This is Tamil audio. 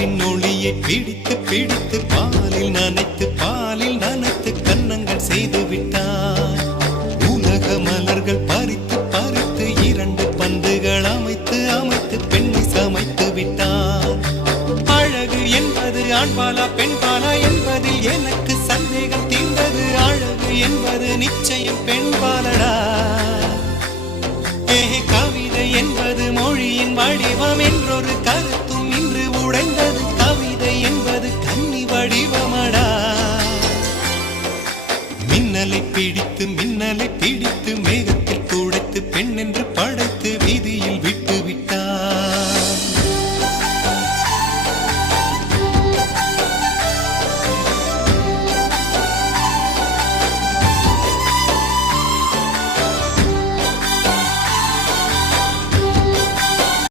நிலவின் ஒளியை பிடித்து பிடித்து பாலில் நனைத்து கன்னங்கள் செய்து விட்டார். உலக மலர்கள் பறித்து பறித்து 2 பந்துகள் அமைத்து அமைத்து பெண்ணை சமைத்து விட்டார். அழகு என்பது ஆண்பாலா பெண்பாலா என்பதில் எனக்கு சந்தேகம் தீர்ந்தது. அழகு என்பது நிச்சயம் பெண்பாலடா. கவிதை என்பது மொழியின் வடிவம் என்றொரு கருத்தும் இன்று உடைந்தது. கவிதை என்பது கன்னி வடிவமடா. மின்னலை பிடித்து மேக